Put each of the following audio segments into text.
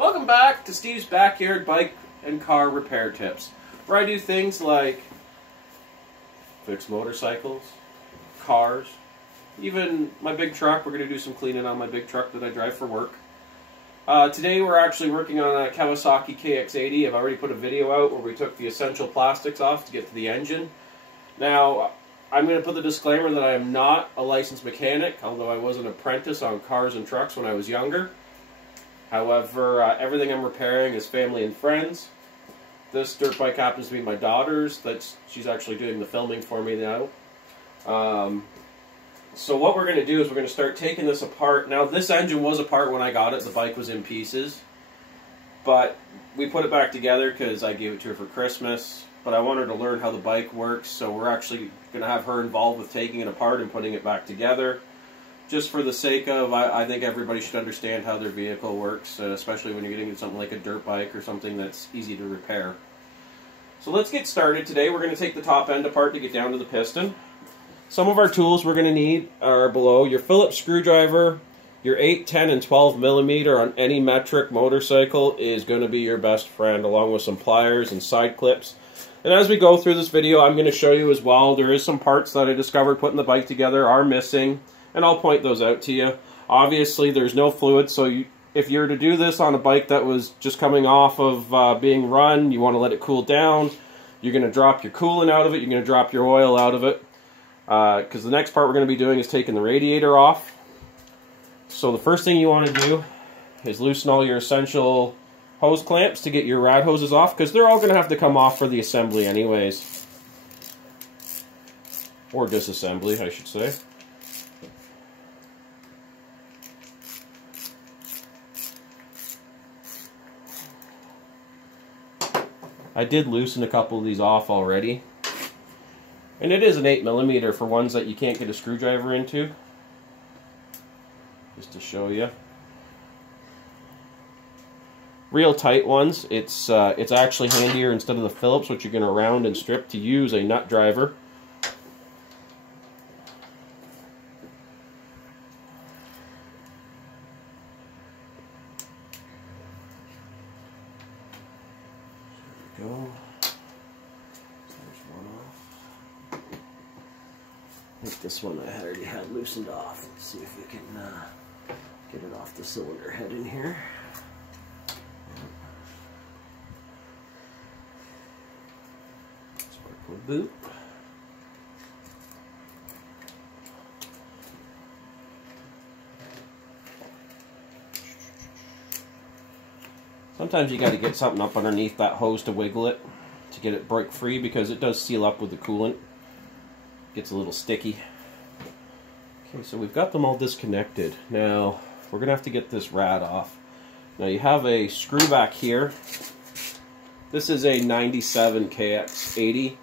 Welcome back to Steve's Backyard Bike and Car Repair Tips, where I do things like fix motorcycles, cars, even my big truck. We're going to do some cleaning on my big truck that I drive for work. Today we're actually working on a Kawasaki KX80. I've already put a video out where we took the essential plastics off to get to the engine. Now, I'm going to put the disclaimer that I am not a licensed mechanic, although I was an apprentice on cars and trucks when I was younger. However, everything I'm repairing is family and friends. This dirt bike happens to be my daughter's. She's actually doing the filming for me now. So what we're going to do is we're going to start taking this apart. Now, this engine was apart when I got it. The bike was in pieces. But we put it back together because I gave it to her for Christmas. But I want her to learn how the bike works, so we're actually going to have her involved with taking it apart and putting it back together. Just for the sake of, I think everybody should understand how their vehicle works, especially when you're getting into something like a dirt bike or something that's easy to repair. So let's get started. Today we're going to take the top end apart to get down to the piston. Some of our tools we're going to need are below. Your Phillips screwdriver, your 8, 10, and 12 millimeter on any metric motorcycle is going to be your best friend, along with some pliers and side clips. And as we go through this video, I'm going to show you as well, there is some parts that I discovered putting the bike together are missing, and I'll point those out to you. Obviously, there's no fluid, so if you're to do this on a bike that was just coming off of being run, you want to let it cool down, you're going to drop your coolant out of it, you're going to drop your oil out of it. Because the next part we're going to be doing is taking the radiator off. So the first thing you want to do is loosen all your essential hose clamps to get your rad hoses off, because they're all going to have to come off for the assembly anyways. Or disassembly, I should say. I did loosen a couple of these off already. And it is an 8 millimeter for ones that you can't get a screwdriver into. Just to show you. Real tight ones, it's actually handier instead of the Phillips, which you're going to round and strip, to use a nut driver. There we go. There's one off. I think this one I already had loosened off. Let's see if we can get it off the cylinder head in here. Spark boot. Sometimes you got to get something up underneath that hose to wiggle it, to get it break free, because it does seal up with the coolant. Gets a little sticky. Okay, so we've got them all disconnected. Now, we're going to have to get this rad off. Now, you have a screw back here. This is a 97 KX80.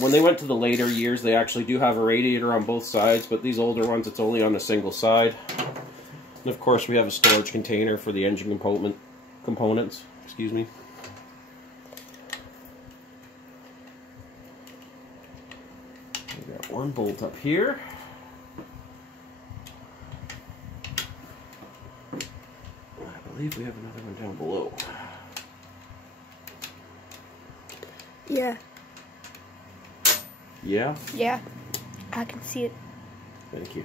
When they went to the later years, they actually do have a radiator on both sides, but these older ones, it's only on a single side. And of course, we have a storage container for the engine components. Excuse me. We got one bolt up here. I believe we have another one down below. Yeah. Yeah? Yeah. I can see it. Thank you.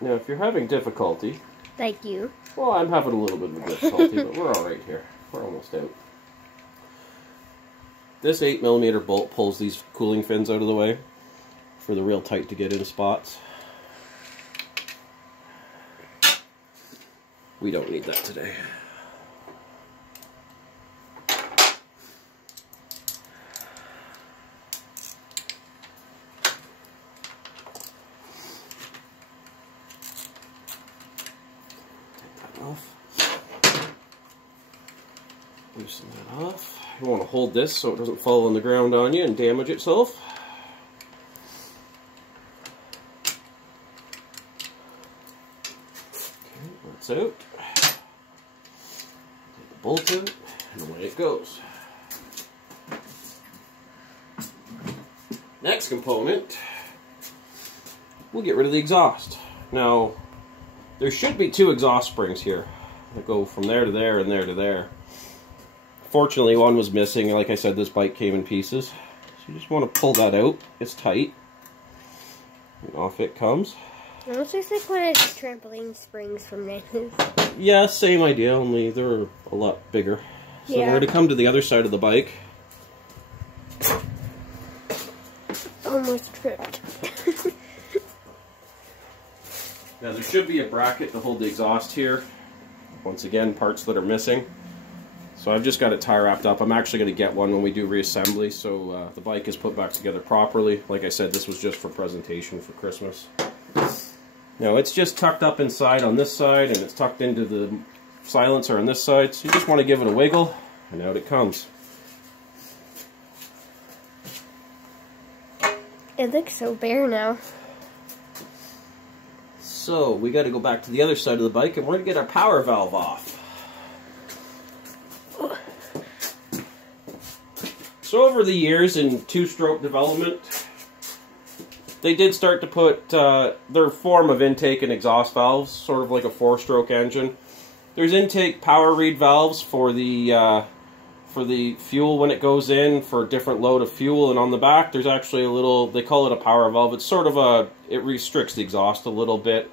Now, if you're having difficulty... Thank you. Well, I'm having a little bit of difficulty, but we're alright here. We're almost out. This 8 millimeter bolt pulls these cooling fins out of the way for the real tight to get in spots. We don't need that today. Loosen that off. You want to hold this so it doesn't fall on the ground on you and damage itself. nuts out. Take the bolt out, and away it goes. Next component, we'll get rid of the exhaust. Now, there should be 2 exhaust springs here that go from there to there and there to there. Fortunately, one was missing. Like I said, this bike came in pieces. So you just want to pull that out. It's tight. And off it comes. It looks just like one of those trampoline springs from Nathan's. Yeah, same idea, only they're a lot bigger. So yeah. we're going to come to the other side of the bike. Almost tripped. Now there should be a bracket to hold the exhaust here. Once again, parts that are missing. So I've just got it tie wrapped up. I'm actually going to get one when we do reassembly, so the bike is put back together properly. Like I said, this was just for presentation for Christmas. Now it's just tucked up inside on this side, and it's tucked into the silencer on this side. So you just want to give it a wiggle, and out it comes. It looks so bare now. So we got to go back to the other side of the bike, and we're going to get our power valve off. So over the years in 2-stroke development, they did start to put their form of intake and exhaust valves, sort of like a 4-stroke engine. There's intake power read valves for the fuel when it goes in for a different load of fuel, and on the back there's actually a little, they call it a power valve. It's sort of it restricts the exhaust a little bit.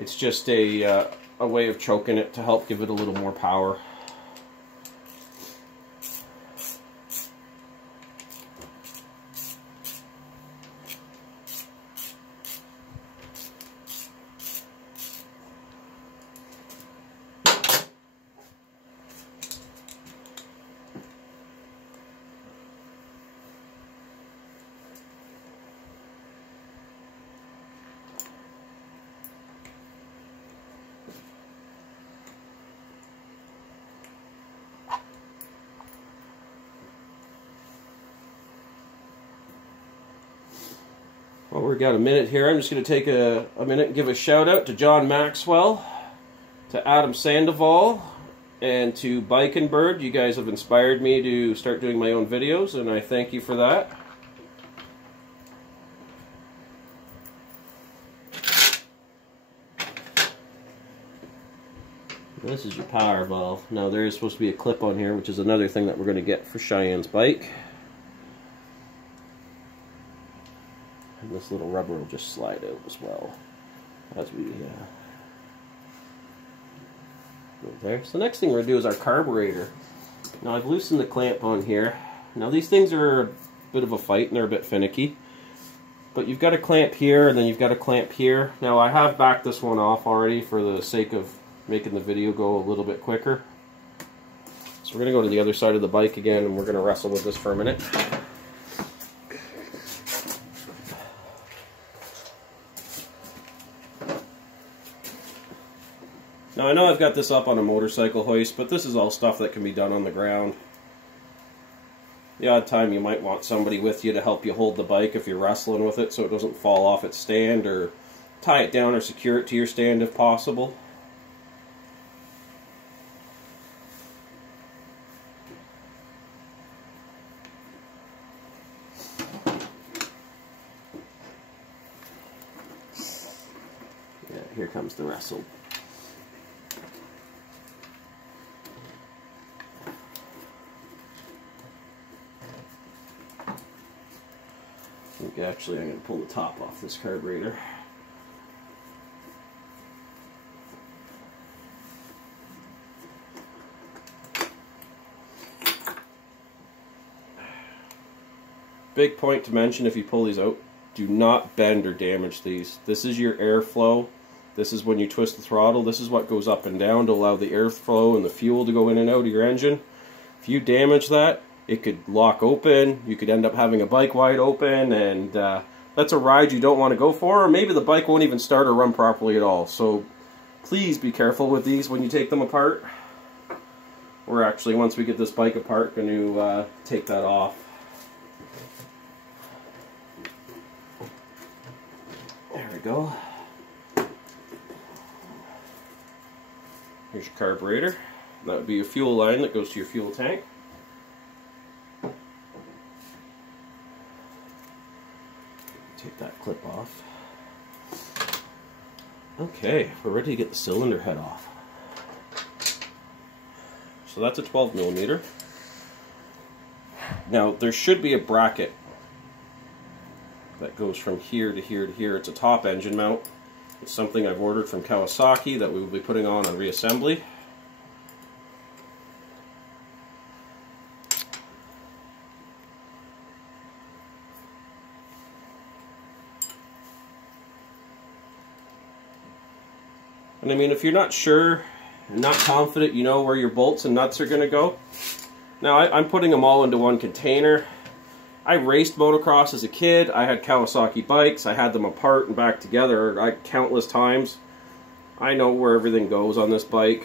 It's just a way of choking it to help give it a little more power. Well, we've got a minute here. I'm just going to take a minute and give a shout out to John Maxwell, to Adam Sandoval, and to Bike and Bird. You guys have inspired me to start doing my own videos, and I thank you for that. This is your power valve. Now there is supposed to be a clip on here, which is another thing that we're going to get for Cheyenne's bike. And this little rubber will just slide out as well as we go there. So the next thing we're going to do is our carburetor. Now I've loosened the clamp on here. Now these things are a bit of a fight and they're a bit finicky. But you've got a clamp here and then you've got a clamp here. Now I have backed this one off already for the sake of making the video go a little bit quicker. So we're going to go to the other side of the bike again and we're going to wrestle with this for a minute. Now I know I've got this up on a motorcycle hoist, but this is all stuff that can be done on the ground. The odd time you might want somebody with you to help you hold the bike if you're wrestling with it so it doesn't fall off its stand, or tie it down or secure it to your stand if possible. Yeah, here comes the wrestle. Actually, I'm going to pull the top off this carburetor. Big point to mention if you pull these out, do not bend or damage these. This is your airflow. This is when you twist the throttle. This is what goes up and down to allow the airflow and the fuel to go in and out of your engine. If you damage that, it could lock open, you could end up having a bike wide open, and that's a ride you don't want to go for, or maybe the bike won't even start or run properly at all. So please be careful with these when you take them apart. We're actually, once we get this bike apart, going to take that off. There we go. Here's your carburetor. That would be your fuel line that goes to your fuel tank. Take that clip off. Okay, we're ready to get the cylinder head off. So that's a 12mm. Now there should be a bracket that goes from here to here to here. It's a top engine mount. It's something I've ordered from Kawasaki that we will be putting on reassembly. And I mean, if you're not sure, not confident, you know where your bolts and nuts are going to go. Now, I'm putting them all into one container. I raced motocross as a kid. I had Kawasaki bikes. I had them apart and back together countless times. I know where everything goes on this bike.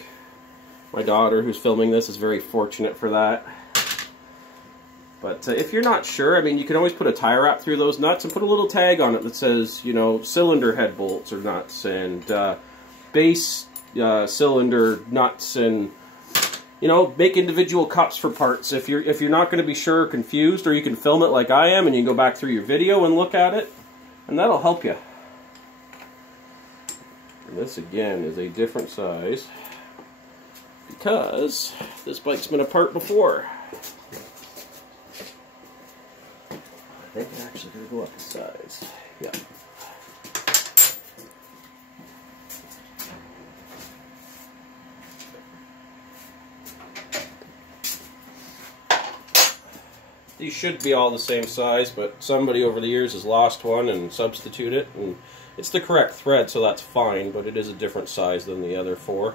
My daughter, who's filming this, is very fortunate for that. But if you're not sure, I mean, you can always put a tie wrap through those nuts and put a little tag on it that says, you know, cylinder head bolts or nuts, and base cylinder nuts, and you know, make individual cups for parts. If you're not going to be sure or confused, or you can film it like I am and you can go back through your video and look at it, and that'll help you. And this again is a different size because this bike's been apart before. I think I'm actually going to go up the size. Yeah. These should be all the same size, but somebody over the years has lost one and substituted it, and it's the correct thread, so that's fine, but it is a different size than the other four.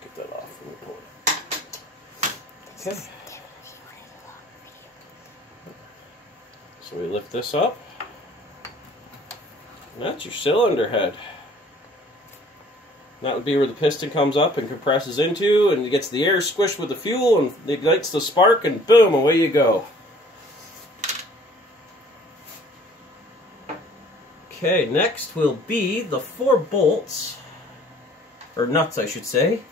Get that off and pull it. Okay. So we lift this up, and that's your cylinder head. That would be where the piston comes up and compresses into, and it gets the air squished with the fuel and ignites the spark, and boom, away you go. Okay, next will be the 4 bolts, or nuts I should say,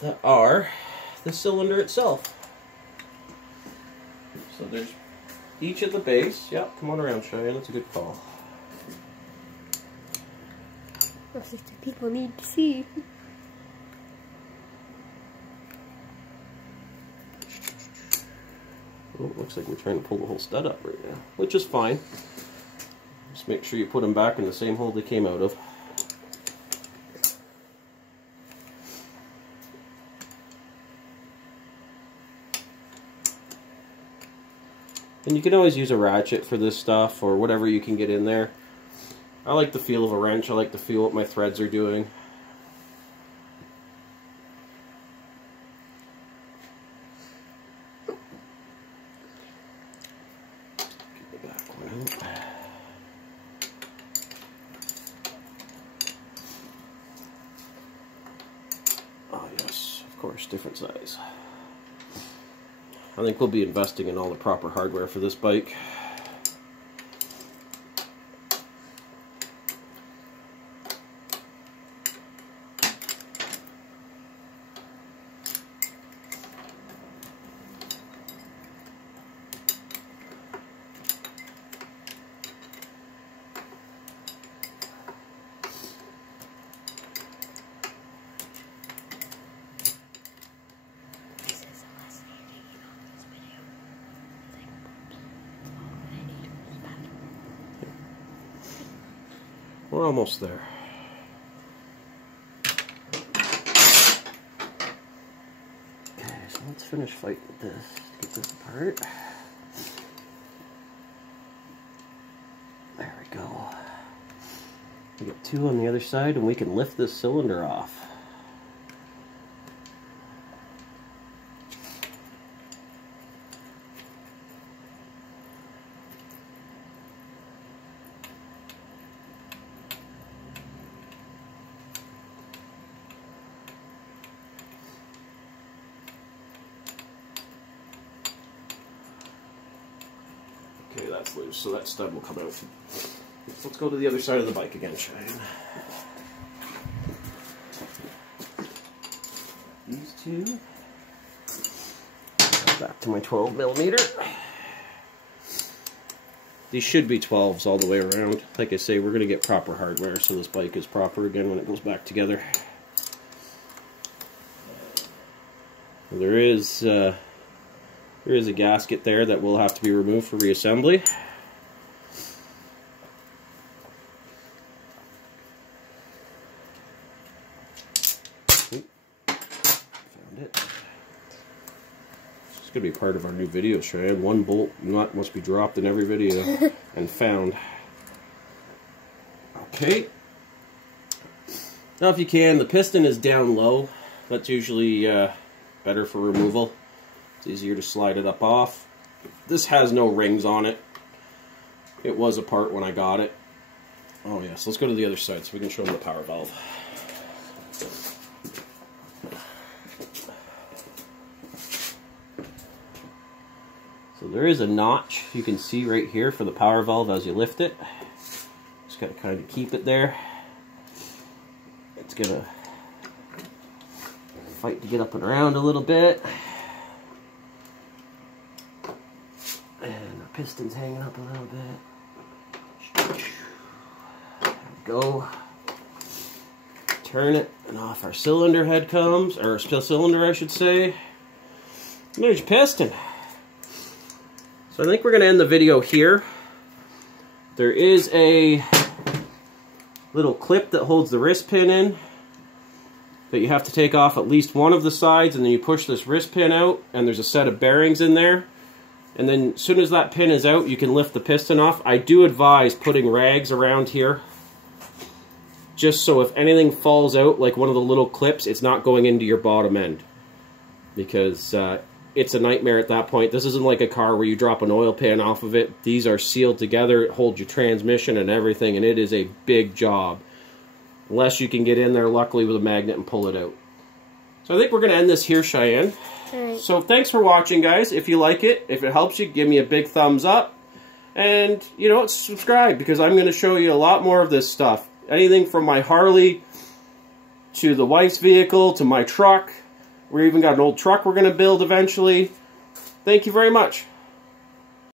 that are the cylinder itself. So there's each at the base. Yep, come on around, Cheyenne, that's a good call. That's what the people need to see. Oh, looks like we're trying to pull the whole stud up right now, which is fine. Just make sure you put them back in the same hole they came out of. And you can always use a ratchet for this stuff, or whatever you can get in there. I like the feel of a wrench. I like to feel what my threads are doing. Get the back one out. Oh yes, of course, different size. I think we'll be investing in all the proper hardware for this bike. We're almost there. Okay, so let's finish fighting with this. Get this apart. There we go. We got 2 on the other side, and we can lift this cylinder off. Okay, that's loose, so that stud will come out. Let's go to the other side of the bike again, Cheyenne. These two. Back to my 12mm. These should be 12s all the way around. Like I say, we're going to get proper hardware so this bike is proper again when it goes back together. There is a gasket there that will have to be removed for reassembly. Found it. It's going to be part of our new video, Cheyenne. One bolt nut must be dropped in every video and found. Okay. Now if you can, the piston is down low. That's usually better for removal. It's easier to slide it up off. This has no rings on it. It was a part when I got it. Oh yes, let's go to the other side so we can show them the power valve. So there is a notch you can see right here for the power valve as you lift it. Just got to kind of keep it there. It's going to fight to get up and around a little bit. And the piston's hanging up a little bit. There we go. Turn it, and off our cylinder head comes, or cylinder I should say. And there's your piston. So I think we're going to end the video here. There is a little clip that holds the wrist pin in that you have to take off at least one of the sides, and then you push this wrist pin out, and there's a set of bearings in there. And then as soon as that pin is out, you can lift the piston off. I do advise putting rags around here, just so if anything falls out, like one of the little clips, it's not going into your bottom end. Because it's a nightmare at that point. This isn't like a car where you drop an oil pan off of it. These are sealed together. It holds your transmission and everything, and it is a big job. Unless you can get in there, luckily, with a magnet and pull it out. So I think we're going to end this here, Cheyenne. Right. So thanks for watching, guys. If you like it, if it helps you, give me a big thumbs up. And, you know what, subscribe, because I'm going to show you a lot more of this stuff. Anything from my Harley to the wife's vehicle to my truck. We even got an old truck we're going to build eventually. Thank you very much.